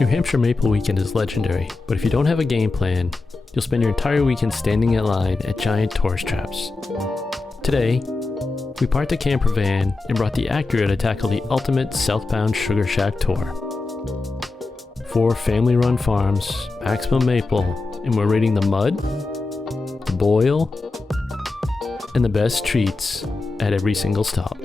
New Hampshire Maple Weekend is legendary, but if you don't have a game plan, you'll spend your entire weekend standing in line at giant tourist traps. Today, we parked the camper van and brought the Acura to tackle the ultimate Southbound Sugar Shack tour. 4 family-run farms, maximum maple, and we're rating the mud, the boil, and the best treats at every single stop.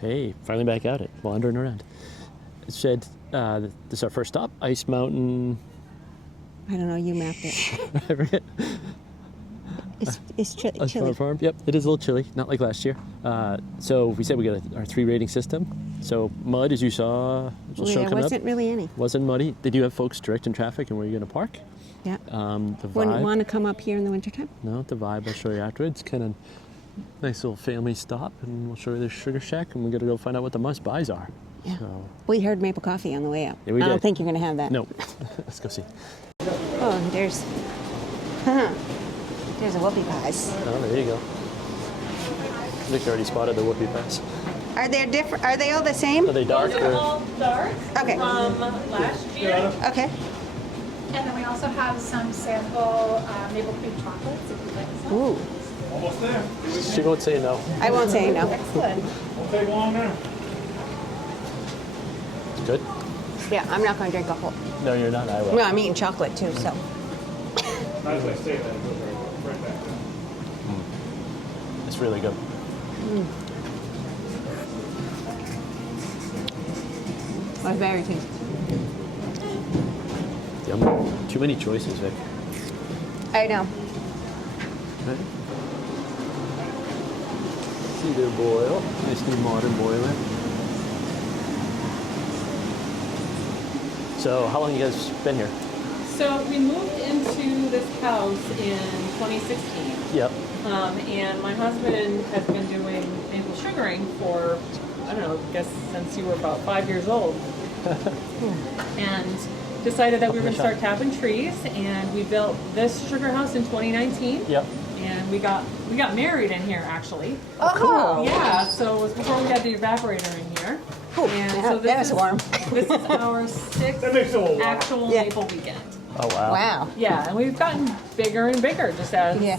Hey, finally back at it, wandering around. It said, this is our first stop, Ice Mountain. I don't know, you mapped it. It's chilly. Ice Mountain Farm. Yep, it is a little chilly, not like last year. So we said we got our 3 rating system. So mud, as you saw, There wasn't really any. Wasn't muddy. They do have folks directing traffic and where you're going to park. Yeah. The vibe. Wouldn't want to come up here in the wintertime? No, the vibe I'll show you afterwards. Kind of nice little family stop, and we'll show you the Sugar Shack, and we got to go find out what the must-buys are. Yeah. So, We heard maple coffee on the way up. Yeah, we I don't did. think you're going to have that. no, let's go see. Oh, there's a whoopie pies. Oh, there you go. Nick already spotted the whoopie pies. Are they different? Are they all the same? Are they dark? Those are all dark Okay. from last year. Okay. And then we also have some sample maple cream chocolates if you'd like some. Ooh. Almost there. She won't say no. I won't say no. Excellent. Won't take long now. Good? Yeah, I'm not going to drink a whole. No, you're not. I will. No, I'm eating chocolate too, so. As I say that, it goes right back. It's really good. It's very tasty. Yum. Too many choices, Vic. I know. Right. See their boil. Nice new modern boiler. So, how long you guys been here? So we moved into this house in 2016, Yep. and my husband has been doing maple sugaring for, I don't know, I guess since you were about 5 years old, and decided that we were going to start tapping trees, and we built this sugar house in 2019. Yep. And we got married in here actually. Oh, cool. Yeah, so it was before we had the evaporator in here. Ooh, And that- so that is warm. This is our 6th That makes it a little warm. actual Yeah. maple weekend. Oh, wow. Wow. Yeah, and we've gotten bigger and bigger just Yeah.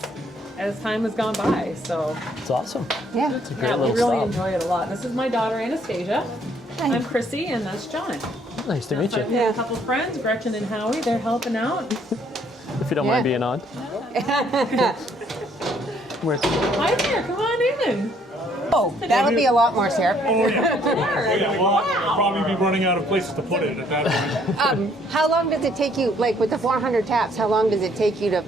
as time has gone by. So It's awesome. Yeah. It's a great yeah, we little really stop. enjoy it a lot. This is my daughter Anastasia. Hi. I'm Chrissy, and that's John. Nice to meet So I've you. got a couple friends, Gretchen and Howie. They're helping out. If you don't Yeah. mind being on. Where? Hi there, come on in. Oh, that would be a lot more syrup. Oh, yeah. Oh, yeah. Well, I'll probably be running out of places to put it at that point. How long does it take you, like with the 400 taps, how long does it take you to,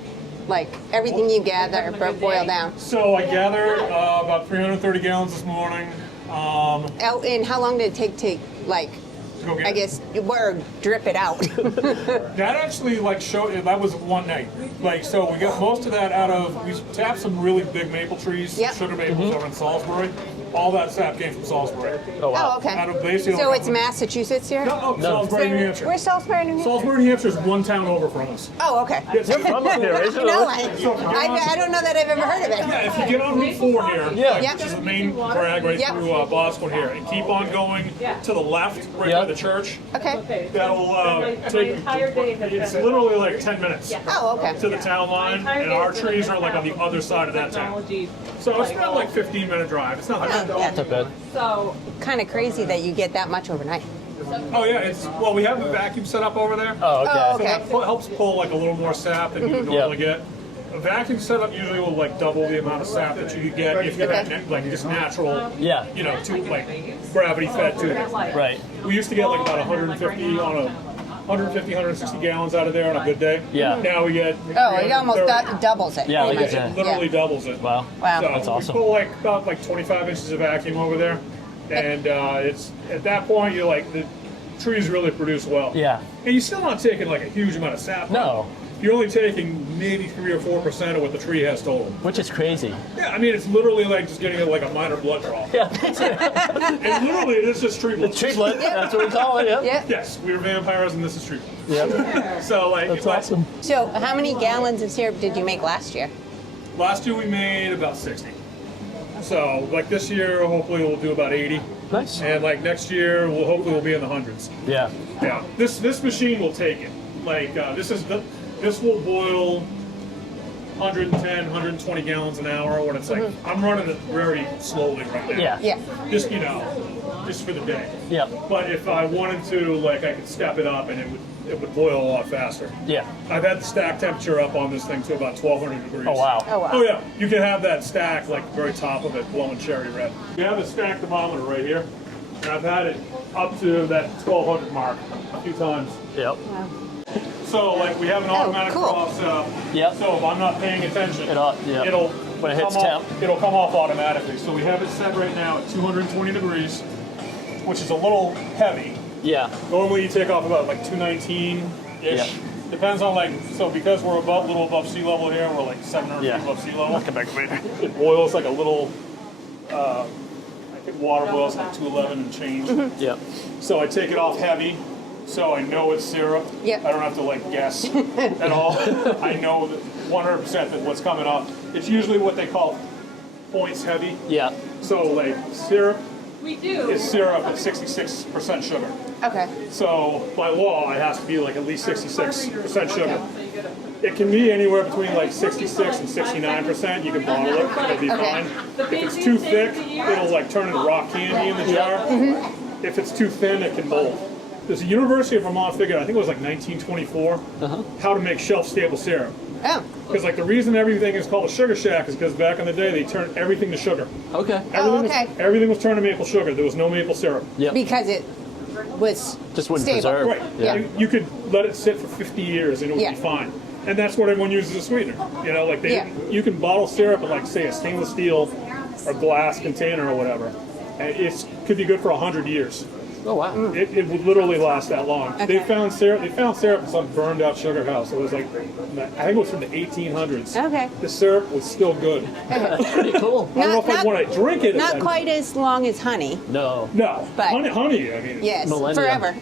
like, everything you gather, boil down? So I gathered about 330 gallons this morning. And how long did it take to, like, To go get I it. guess, or drip it out? That actually that was one night. Like, so we got most of that out of, we tapped some really big maple trees, Yep. sugar maples over in Salisbury. All that sap came from Salisbury. Oh, wow. Oh, okay. Out of basically So like it's a- Massachusetts here? No, Salisbury, New Hampshire. Where's Salisbury, New Hampshire? Salisbury, New Hampshire is one town over from us. Oh, okay. Yes, You're from up here, isn't it? No, I don't know that I've ever heard of it. Yeah, if you get on Route 4 here, Yeah. like, which is the main drag right Yep. through Boston here, and keep on going to the left, right Yep. by the church, Okay. that'll My take, entire day has it's been literally like 10 minutes Oh, okay. to the town line, and our trees are like on the other side of that town. technology. So it's not like 15-minute drive, it's not that bad. Yeah. Not bad. So Kind of crazy that you get that much overnight. Oh yeah, well we have a vacuum set up over there, Oh, okay. Oh, so okay. that helps pull like a little more sap than you would normally get. A vacuum setup usually will like double the amount of sap that you could get if you had like just natural, Yeah. you know, like gravity fed to it. Right. We used to get like about 150, 160 gallons out of there on a good day. Yeah. Now we get. Oh, it almost 330. doubles it. Yeah, pretty like much. I said. Literally doubles it. Wow. Wow. So That's awesome. We pull like about like 25 inches of vacuum over there, and it's at that point you're like the trees really produce well. Yeah. And you're still not taking like a huge amount of sap. No. you're only taking maybe 3 or 4% of what the tree has total. Which is crazy. Yeah, I mean, it's literally like just getting like a minor blood draw. Yeah. And literally, it is just tree blood. Tree blood, that's what we call it, yeah. Yeah. Yes, we're vampires and this is tree blood. Yeah. So like, That's awesome. So how many gallons of syrup did you make last year? Last year we made about 60. So like this year, hopefully we'll do about 80. Nice. And like next year, we'll be in the hundreds. Yeah. Yeah. This machine will take it. Like this will boil 110, 120 gallons an hour when it's like, I'm running it very slowly right now. Yeah. Yeah. Just, just for the day. Yeah. But if I wanted to, like, I could step it up and it would boil a lot faster. Yeah. I've had the stack temperature up on this thing to about 1200 degrees. Oh, wow. Oh wow. Oh yeah, you can have that stack, like, the very top of it blowing cherry red. We have a stack thermometer right here, and I've had it up to that 1200 mark a few times. Yep. So, like, we have an automatic cool. draw setup. Yep. So if I'm not paying attention, Yeah. it'll When it hits come off, temp. it'll come off automatically. So we have it set right now at 220 degrees, which is a little heavy. Yeah. Normally you take off about like 219-ish. Yeah. Depends on, like, so because we're a little above sea level here, we're like 700 Yeah. feet above sea level. Come back later. It boils like a little, I think water boils like 211 and change. Yep. So I take it off heavy, so I know it's syrup. Yep. I don't have to like guess at all. I know that 100% that what's coming off. It's usually what they call points heavy. Yeah. So like syrup We do. is syrup at 66% sugar. Okay. So by law, it has to be like at least 66% sugar. It can be anywhere between like 66 and 69%. You can bottle it, it'll be Okay. fine. If it's too thick, it'll like turn into rock candy in the jar. If it's too thin, it can mold. There's a University of Vermont figured, I think it was like 1924, how to make shelf-stable syrup. Oh. Because like the reason everything is called a sugar shack is because back in the day they turned everything to sugar. Okay. Oh, okay. Everything was turned to maple sugar. There was no maple syrup. Yep. Because it was Just wouldn't stable. preserve. Right. Yeah. You could let it sit for 50 years and it would Yeah. be fine. And that's what everyone uses as a sweetener. Like Yeah. you can bottle syrup in like say a stainless steel or glass container or whatever. And it could be good for 100 years. Oh, wow. It would literally last that long. Okay. They found syrup in some burned out sugar house. It was like, I think it was from the 1800s. Okay. The syrup was still good. That's pretty cool. I don't know if I'd want to drink it. Not quite as long as honey. No. No. But- honey, I mean. Yes. Millennia. Forever.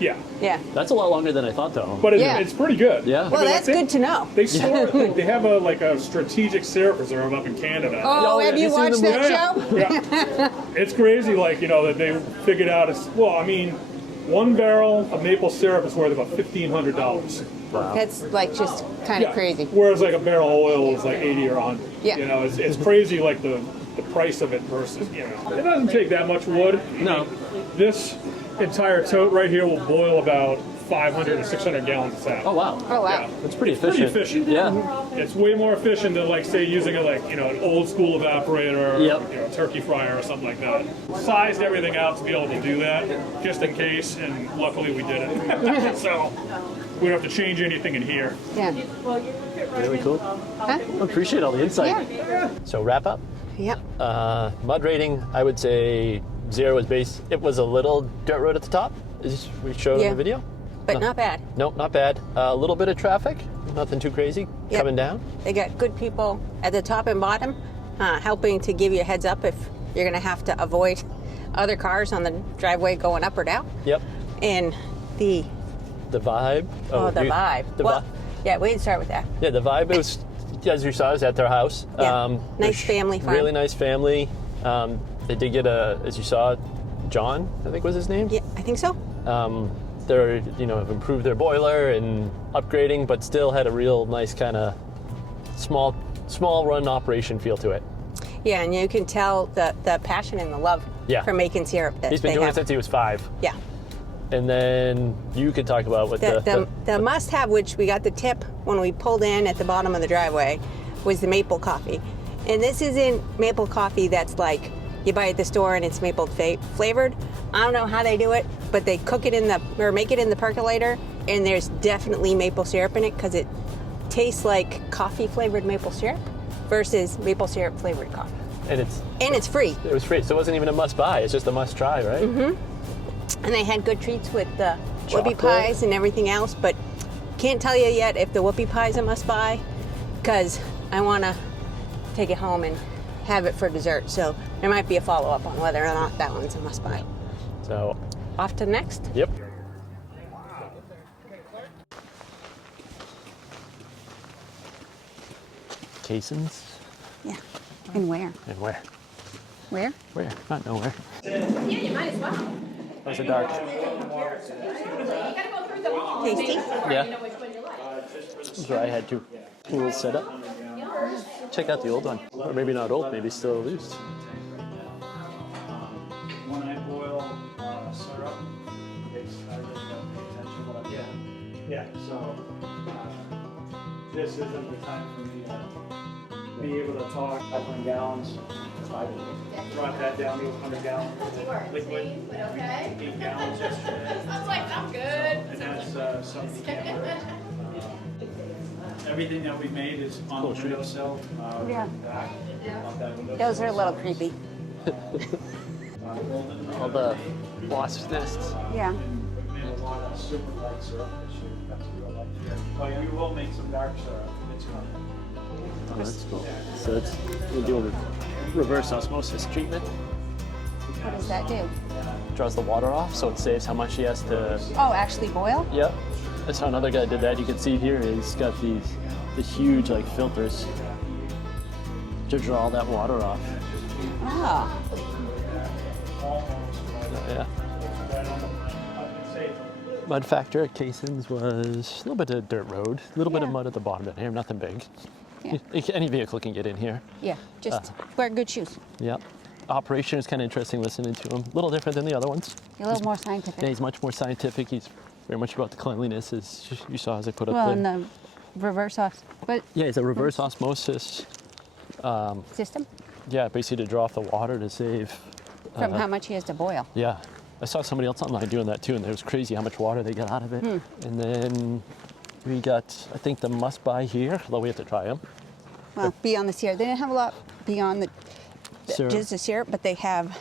Yeah. Yeah. That's a lot longer than I thought, though. But Yeah. it's pretty good. Yeah. Well, Because, that's like, good to know. They store. They have a strategic syrup reserve up in Canada. Oh, yeah, have you you seen watched the that movie? show? Yeah. It's crazy, like, that they figured out. One barrel of maple syrup is worth about $1,500. Wow. That's like just kind of crazy. Whereas like a barrel of oil is like 80 or 100. Yeah. It's crazy, like the price of it versus, It doesn't take that much wood. No. This entire tote right here will boil about 500 to 600 gallons of sap. Oh, wow. Oh, wow. That's pretty Pretty efficient. efficient. Yeah. It's way more efficient than like say using an old school evaporator, Yep. a turkey fryer or something like that. Sized everything out to be able to do that, just in case, and luckily we did it. So we don't have to change anything in here. Yeah. Really cool. Huh? Appreciate all the insight. Yeah. So, wrap up. Yep. Mud rating, I would say 0 was base. It was a little dirt road at the top, as we showed in Yeah. the video. But not bad. Nope, not bad. A little bit of traffic, nothing too crazy Yep. coming down. They got good people at the top and bottom helping to give you a heads up if you're going to have to avoid other cars on the driveway going up or down. Yep. And the vibe. the vibe. Yeah, we didn't start with that. Yeah, the vibe was, as you saw, is at their house. Yeah. Nice they're family farm. Really nice family. They did get as you saw, John, I think was his name. Yeah, I think so. They're, have improved their boiler and upgrading, but still had a real nice kind of small run operation feel to it. Yeah, and you can tell the passion and the love for making syrup that He's been they doing have. it since he was 5. Yeah. And then you could talk about what The must-have, which we got the tip when we pulled in at the bottom of the driveway, was the maple coffee. And this isn't maple coffee that's like you buy at the store and it's maple flavored. I don't know how they do it, but they cook it or make it in the percolator, and there's definitely maple syrup in it because it tastes like coffee-flavored maple syrup versus maple syrup-flavored coffee. and it's free. it was free, so it wasn't even a must-buy. It's just a must-try, right? Mm-hmm. And they had good treats with the Chocolate. Whoopie pies and everything else, but can't tell you yet if the whoopie pie is a must-buy, because I want to take it home and have it for dessert. So there might be a follow-up on whether or not that one's a must-buy. So, Off to the next. yep. Kaison's? Yeah. And where? And where? Where? Where? Not nowhere. Yeah, you might as well. Where's the dark? You gotta go through them all. Tasty? Yeah. You know which one you like. So I had 2 pools set up. Check out the old one. Or maybe not old, maybe still loose. One egg boil syrup. Yeah. So this isn't the time for me to be able to talk. 500 gallons. I brought that down to 100 gallons. Liquid. 8 gallons yesterday. I was like, I'm good. And that's something you can't work. Everything that we made is on the windowsill. Yeah. On that windowsill. Those are a little creepy. All the wasp nests. Yeah. We made a lot of super light syrup this year. That's real light here. But we will make some dark syrup. It's coming. Oh, that's cool. So it's, we're doing a reverse osmosis treatment. What does that do? Draws the water off, so it saves how much he has to. Oh, actually boil? Yep. That's how another guy did that. You can see here he's got the huge like filters to draw all that water off. Oh. So, yeah. Mud factor at Kaison's was a little bit of dirt road, a little bit of Yeah. mud at the bottom of here, nothing big. Yeah. Any vehicle can get in here. Yeah, just wear good shoes. Yep. Operation is kind of interesting listening to him. A little different than the other ones. A little more scientific. Yeah, he's much more scientific. He's very much about the cleanliness, as you saw as I put Well, up and there. the reverse but Yeah, it's a reverse osmosis. system Yeah, basically to draw off the water to save. from how much he has to boil. Yeah, I saw somebody else online doing that too, and it was crazy how much water they got out of it. And then we got, I think, the must-buy here, although we have to try them. Well, beyond the syrup. They didn't have a lot beyond Syrup. just the syrup, but they have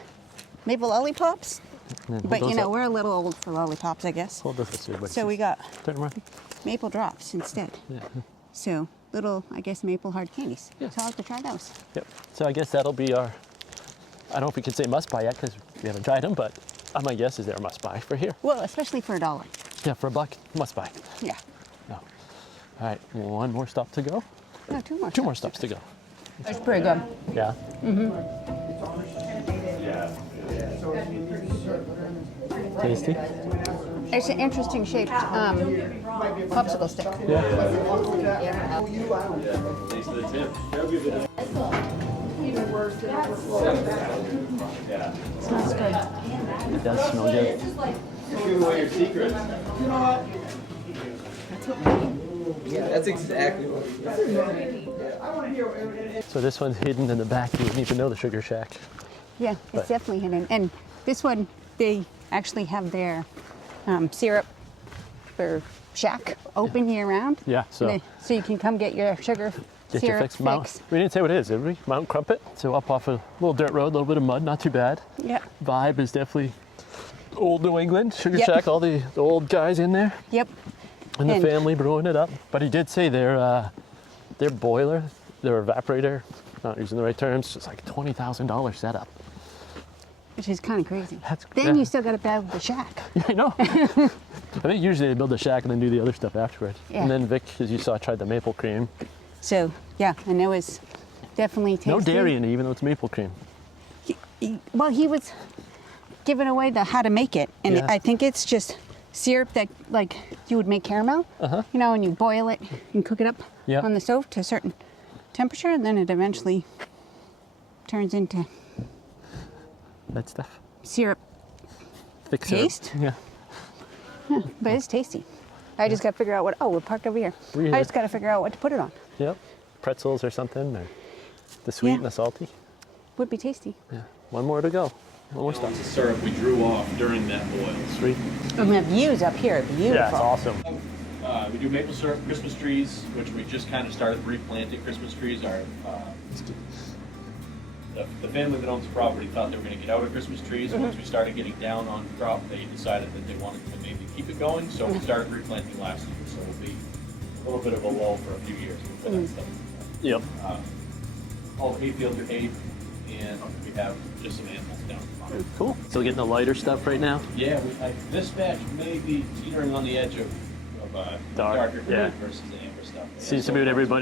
maple lollipops. And then hold But you those know, up. we're a little old for lollipops, I guess. Hold those up to everybody. So we got Turn around. maple drops instead. Yeah. So little, I guess, maple hard candies. Yeah. So I'll have to try those. Yep. So I guess that'll be our. I don't know if we can say must-buy yet because we haven't tried them, but my guess is they're a must-buy for here. Well, especially for $1. Yeah, for $1, must-buy. Yeah. No. All right, one more stop to go. No, 2 more. 2 more stops to go. That's pretty good. Yeah. Tasty. It's an interesting shaped popsicle stick. Smells good. It does smell good. That's exactly what. So this one's hidden in the back. You wouldn't even know the Sugar Shack. Yeah, it's definitely hidden. And this one, they actually have their syrup or shack open year round. Yeah, so So you can come get your sugar get your syrup fix. Mount. We didn't say what it is, did we? Mount Crumpit. So up off a little dirt road, a little bit of mud, not too bad. Yeah. Vibe is definitely old New England. Sugar Yep. Shack, all the old guys in there. Yep. And the And- family brewing it up. But he did say their boiler, their evaporator, not using the right terms, it's like $20,000 setup. Which is kind of crazy. That's- Then yeah. you still got to build the shack. Yeah, I know. I think usually they build the shack and then do the other stuff afterward. Yeah. And then Vic, as you saw, tried the maple cream. So yeah, and it was definitely tasty. No dairy in it, even though it's maple cream. Well, he was giving away the how to make it, and Yeah. I think it's just syrup that like you would make caramel. You know, and you boil it and cook it up Yeah. on the stove to a certain temperature, and then it eventually turns into That stuff. syrup. Thick syrup. Taste? Yeah. But it's tasty. I just got to figure out what. Oh, we're parked over here. We're here. I just got to figure out what to put it on. Yep. Pretzels or something, or the sweet Yeah. and the salty. Would be tasty. Yeah. One more to go. One more stop. Syrup we drew off during that boil. Sweet. And we have views up here. Beautiful. Yeah, it's awesome. We do maple syrup Christmas trees, which we just kind of started replanting Christmas trees. the family that owns the property thought they were going to get out of Christmas trees. Once we started getting down on crop, they decided that they wanted to maybe keep it going. So we started replanting last year. So it'll be a little bit of a lull for a few years before that stuff. Yep. All the hay fields are hay, and we have just some animals down at the bottom. Cool. Still getting the lighter stuff right now? Yeah, this batch may be teetering on the edge of darker green versus the amber stuff. Seems to be what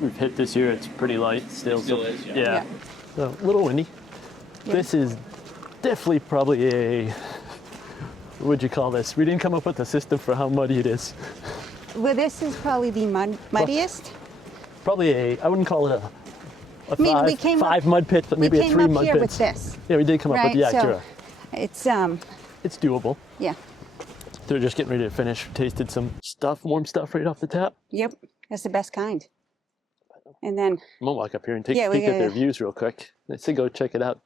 we've hit this year. It's pretty light still. It still is, yeah. Yeah. So, a little windy. Yeah. This is definitely probably a, what'd you call this? We didn't come up with a system for how muddy it is. Well, this is probably the muddiest. Probably I wouldn't call it a we came five mud pits, but maybe a 3 mud here pits. With this. Yeah, we did come up with the Acura. So it's doable. Yeah. They're just getting ready to finish. Tasted some stuff, warm stuff right off the tap. Yep, that's the best kind. And then I'm gonna walk up here and take a peek at their views real quick. Let's go check it out.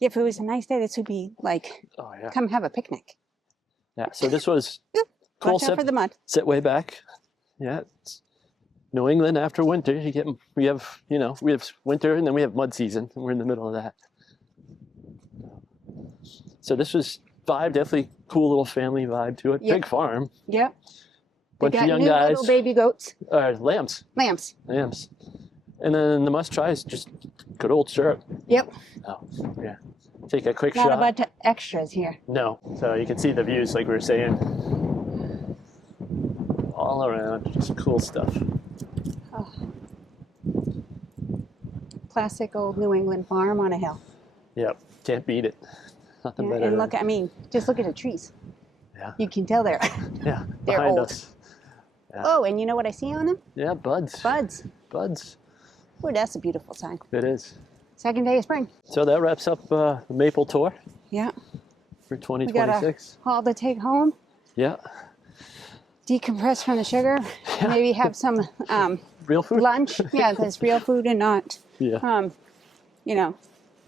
If it was a nice day, this would be like, come have a picnic. Yeah. So this was cool. Watch out for the mud. Set way back. Yeah. It's New England after winter. We have winter and then we have mud season, and we're in the middle of that. So this was vibe, definitely cool little family vibe to it. Yep. Big farm. Yep. Bunch got of young new guys. Little baby goats. Lambs. Lambs. And then the must try is just good old syrup. Yep. Oh, yeah. Take a quick Not shot. a bunch of extras here. No. So you can see the views like we were saying. All around. Just cool stuff. Oh. Classic old New England farm on a hill. Yep. Can't beat it. Nothing better. And just look at the trees. Yeah. You can tell they're yeah. they're Behind old. us. Yeah. Oh, and you know what I see on them? Yeah, buds. Buds. Buds. Oh, that's a beautiful sign. It is. Second day of spring. So that wraps up the Maple Tour Yeah. for We 2026. got a haul to take home. Yeah. Decompress from the sugar. Maybe have some Real food? lunch. Yeah, that's real food and not, Yeah.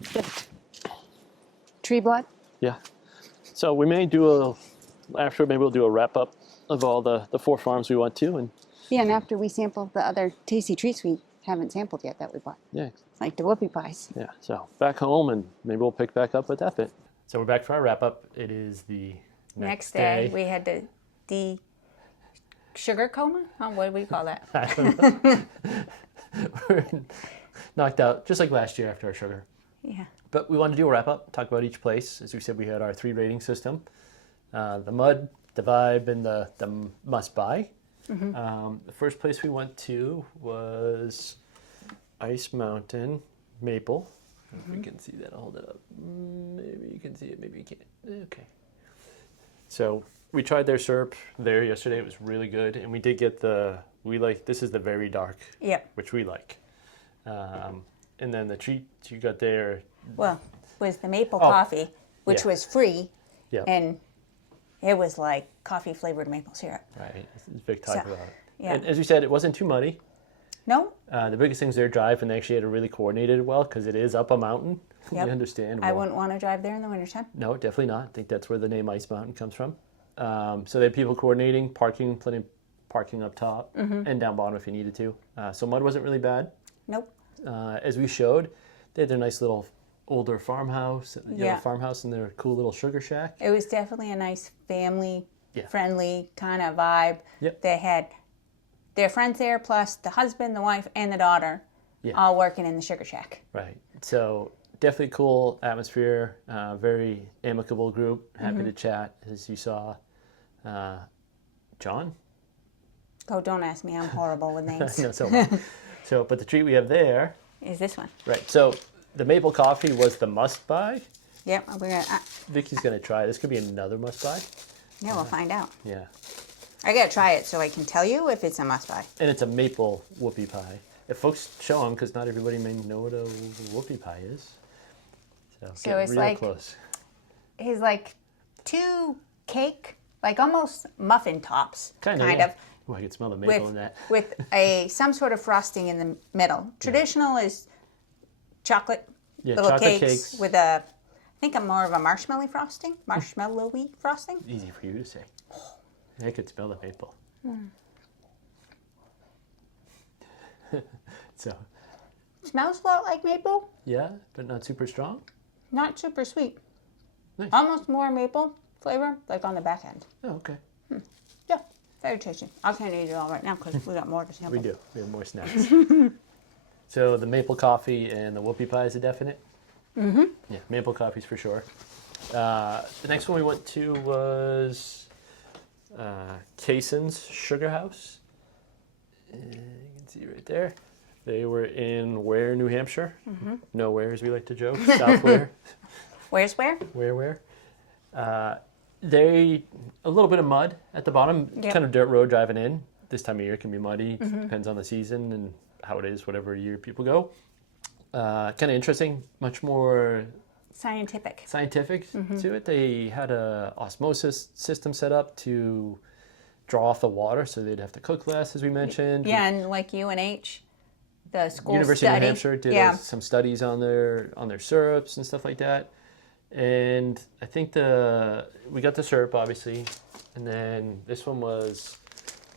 just tree blood. Yeah. So we may do maybe we'll do a wrap up of all the 4 farms we went to. And Yeah, and after we sample the other tasty treats we haven't sampled yet that we bought. yeah. Like the whoopie pies. Yeah. So back home and maybe we'll pick back up with that bit. So we're back for our wrap up. It is the next day. We had the sugar coma? Oh, what do we call that? I don't know. We're knocked out just like last year after our sugar. Yeah. But we wanted to do a wrap up, talk about each place. As we said, we had our 3 rating system. The mud, the vibe, and the must buy. Mm-hmm. The first place we went to was Ice Mountain Maple. I don't know if you can see that. I'll hold it up. Maybe you can see it, maybe you can't. Okay. So we tried their syrup there yesterday. It was really good. And we did get this is the very dark, which we like. And then the treat you got there. Well, was the maple coffee, which was free. Yeah. And it was like coffee flavored maple syrup. Right. Vic talked about it. Yeah. And as you said, it wasn't too muddy. No? The biggest thing is their drive, and they actually had it really coordinated well because it is up a mountain. Yep. We understand. I wouldn't want to drive there in the wintertime. No, definitely not. I think that's where the name Ice Mountain comes from. So they had people coordinating, plenty of parking up top and down bottom if you needed to. So mud wasn't really bad. Nope. As we showed, they had their nice little older farmhouse, farmhouse and their cool little sugar shack. It was definitely a nice family-friendly kind of vibe. Yep. They had their friends there, plus the husband, the wife, and the daughter, all working in the sugar shack. Right. So definitely cool atmosphere, very amicable group, happy to chat, as you saw. John? Oh, don't ask me. I'm horrible with names. No, so, but the treat we have there is this one. Right. So the maple coffee was the must buy. Yep. We're gonna, Vicky's gonna try. This could be another must buy. Yeah, we'll find out. Yeah. I gotta try it so I can tell you if it's a must buy. And it's a maple whoopie pie. If folks show them, because not everybody may know what a whoopie pie is. So it's real like close. It's like 2 cake, like almost muffin tops, kind of. Oh, I can smell the maple in that. With some sort of frosting in the middle. Traditional is chocolate, little chocolate cakes with I think I'm more of a marshmallowy frosting. Marshmallowy frosting. Easy for you to say. I could smell the maple. So Smells a lot like maple. Yeah, but not super strong. Not super sweet. Nice. Almost more maple flavor, like on the back end. Oh, okay. Yeah, very tasty. I can't eat it all right now because we got more to sample. We do. We have more snacks. So the maple coffee and the whoopie pie is a definite? Mm-hmm. Yeah, maple coffee's for sure. The next one we went to was Kaison's Sugar House. You can see right there. They were in Ware, New Hampshire. Mm-hmm. Nowhere, as we like to joke. South Ware. Where's where? Where? They a little bit of mud at the bottom, Yep. kind of dirt road driving in. This time of year can be muddy. Depends on the season and how it is, whatever year people go. Kind of interesting, much more Scientific. scientific to it. They had a osmosis system set up to draw off the water, so they'd have to cook less, as we mentioned. Yeah, and like UNH, the school University study. of New Hampshire did some studies on their syrups and stuff like that. And I think we got the syrup, obviously, and then this one was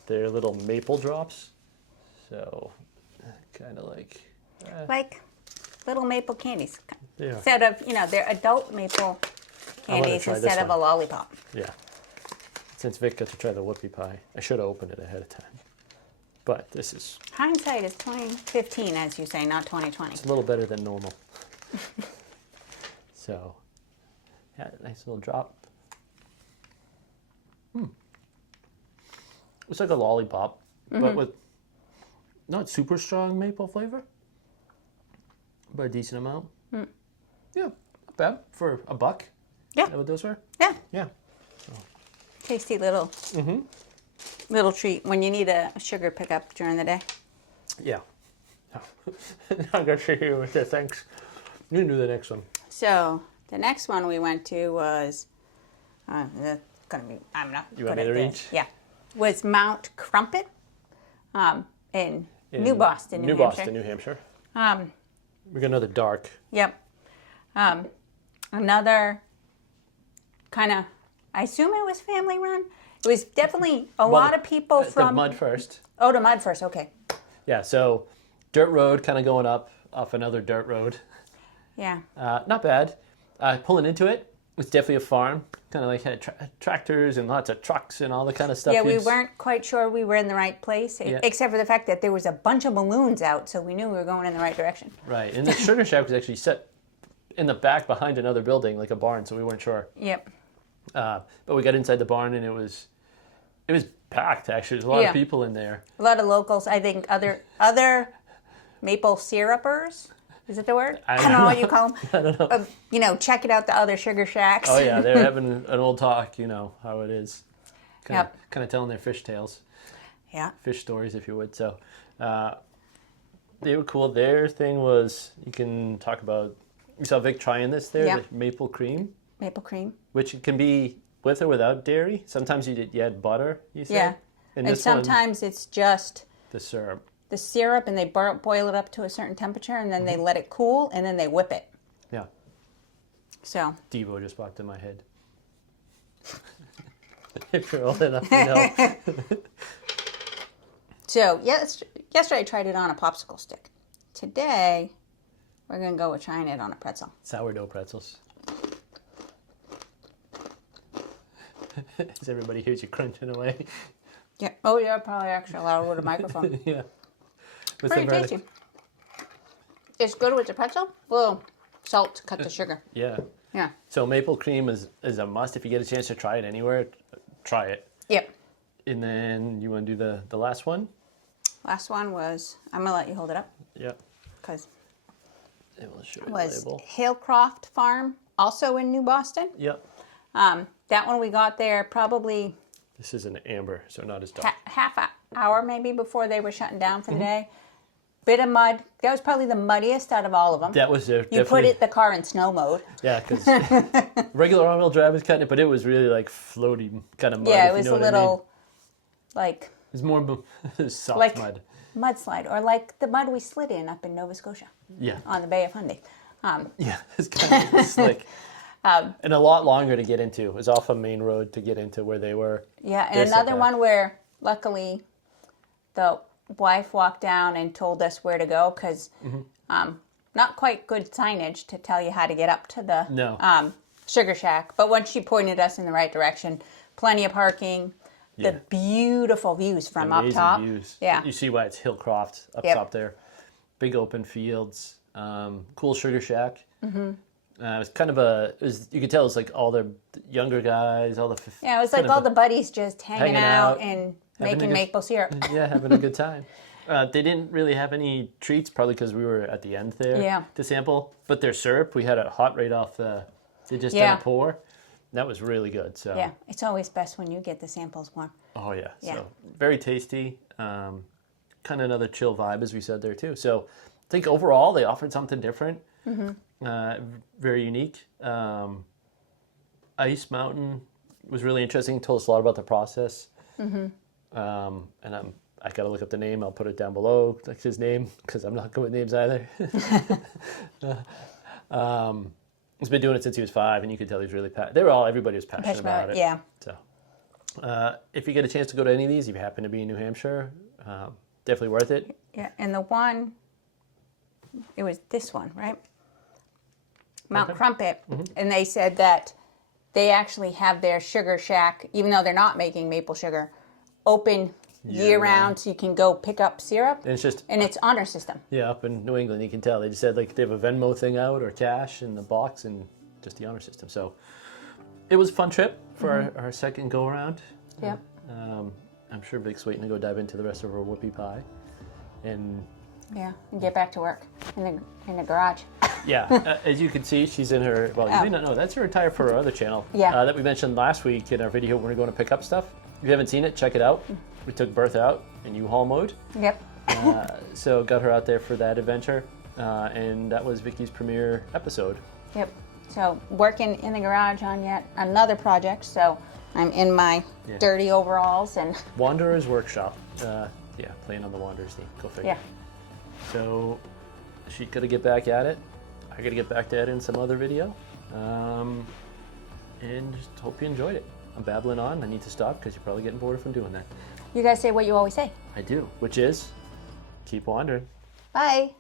their little maple drops. So kind of like little maple candies. Yeah. Instead of, they're adult maple candies try this instead of a one. lollipop. Yeah. Since Vic got to try the whoopie pie, I should have opened it ahead of time. But this is Hindsight is 2015, as you say, not 2020. it's a little better than normal. So, yeah, nice little drop. It's like a lollipop, but with not super strong maple flavor, but a decent amount. Yeah, not bad for $1. Yeah. Is that what those were? Yeah, Yeah. tasty little treat when you need a sugar pickup during the day. Yeah. I'm gonna share you with that. Thanks. You can do the next one. So the next one we went to was, that's gonna be, I'm not You good want me at to this. reach? Yeah, was Mount Crumpit, in New Boston, New Hampshire. Boston, New Hampshire. We got another dark. Yep. Another kind of, I assume it was family run. It was definitely a lot of people from the mud first. Oh, the mud first. Okay. Yeah, so dirt road, kind of going up off another dirt road. Yeah. Not bad. Pulling into it, it's definitely a farm. Kind of like had tractors and lots of trucks and all the kind of stuff. Yeah, we weren't quite sure we were in the right place, Yeah. except for the fact that there was a bunch of balloons out, so we knew we were going in the right direction. Right, and the sugar shack was actually set in the back behind another building, like a barn, so we weren't sure. Yep. But we got inside the barn and it was packed. Actually, there's a lot of people in there. A lot of locals. I think other maple syrupers. Is it the word? I don't know what you call them. I don't know. Checking out the other sugar shacks. Oh yeah, they're having an old talk. You know how it is. Kind of telling their fish tales. Yeah. Fish stories, if you would. So, they were cool. Their thing was you can talk about. You saw Vic trying this there, the maple cream. Maple cream. Which can be with or without dairy. Sometimes you add butter. You said. Yeah. And And sometimes it's just the syrup. the syrup, and they boil it up to a certain temperature, and then they let it cool, and then they whip it. Yeah. So. Devo just popped in my head. If you're old enough to know. So yesterday I tried it on a popsicle stick. Today we're gonna go with trying it on a pretzel. Sourdough pretzels. As everybody hears you crunching away. Yeah. Oh yeah, probably extra loud with a microphone. Yeah. Pretty tasty. It's good with the pretzel. A little salt to cut the sugar. Yeah. Yeah. So maple cream is a must. If you get a chance to try it anywhere, try it. Yep. And then you want to do the last one? Last one was, I'm gonna let you hold it up Yep. because It will show it you was the label. Hillcroft Farm, also in New Boston. Yep. That one we got there probably This is an amber, so not as dark. half an hour maybe before they were shutting down for the day. Bit of mud. That was probably the muddiest out of all of them. That was there. You put the car in snow mode. Yeah, because regular all-wheel drive was cutting it, but it was really like floaty kind of mud. Yeah, if it was you know a what I mean. little like It's more soft like mud. mudslide, or like the mud we slid in up in Nova Scotia Yeah. on the Bay of Fundy. Yeah, it's kind of slick. And a lot longer to get into. It was off a main road to get into where they were. Yeah, and They said another that. one where luckily the wife walked down and told us where to go because Not quite good signage to tell you how to get up to the No. Sugar Shack. But once she pointed us in the right direction, plenty of parking, the beautiful views from up Amazing top. views. Yeah. You see why it's Hillcroft up Yep. top there. Big open fields. Cool Sugar Shack. It was kind of you could tell it was like all the younger guys, all the... Yeah, it was like all the buddies just hanging out and having making maple syrup. Yeah, having a good time. They didn't really have any treats, probably because we were at the end there to sample. But their syrup, we had it hot right off the... They just had a pour. That was really good. So Yeah, it's always best when you get the samples warm. Oh, yeah. Yeah. So very tasty. Kind of another chill vibe, as we said there, too. So I think overall, they offered something different. Very unique. Ice Mountain was really interesting. Told us a lot about the process. And I got to look up the name. I'll put it down below, like his name, because I'm not good with names either. He's been doing it since he was 5, and you could tell he's really everybody was passionate about it. Yeah. So, if you get a chance to go to any of these, if you happen to be in New Hampshire, definitely worth it. Yeah, and the one, it was this one, right? Mount Crumpit, and they said that they actually have their Sugar Shack, even though they're not making maple sugar, open year-round, so you can go pick up syrup. And it's just... And it's honor system. Yeah, up in New England, you can tell. They just said, like, they have a Venmo thing out or cash in the box and just the honor system. So it was a fun trip for our second go-around. Yep. I'm sure Vic's waiting to go dive into the rest of her whoopie pie. And get back to work in the garage. yeah, as you can see, she's in her... Well, you may not know, that's her attire for our other channel that we mentioned last week in our video when we're going to pick up stuff. If you haven't seen it, check it out. We took Bertha out in U-Haul mode. Yep. So got her out there for that adventure. And that was Vicky's premiere episode. Yep. So working in the garage on yet another project. So I'm in my dirty overalls and... Wanderer's Workshop. Playing on the Wanderers theme. Go figure. Yeah. So she's got to get back at it. I got to get back to editing some other video. And just hope you enjoyed it. I'm babbling on. I need to stop because you're probably getting bored if I'm doing that. You guys say what you always say. I do, which is keep wandering. Bye.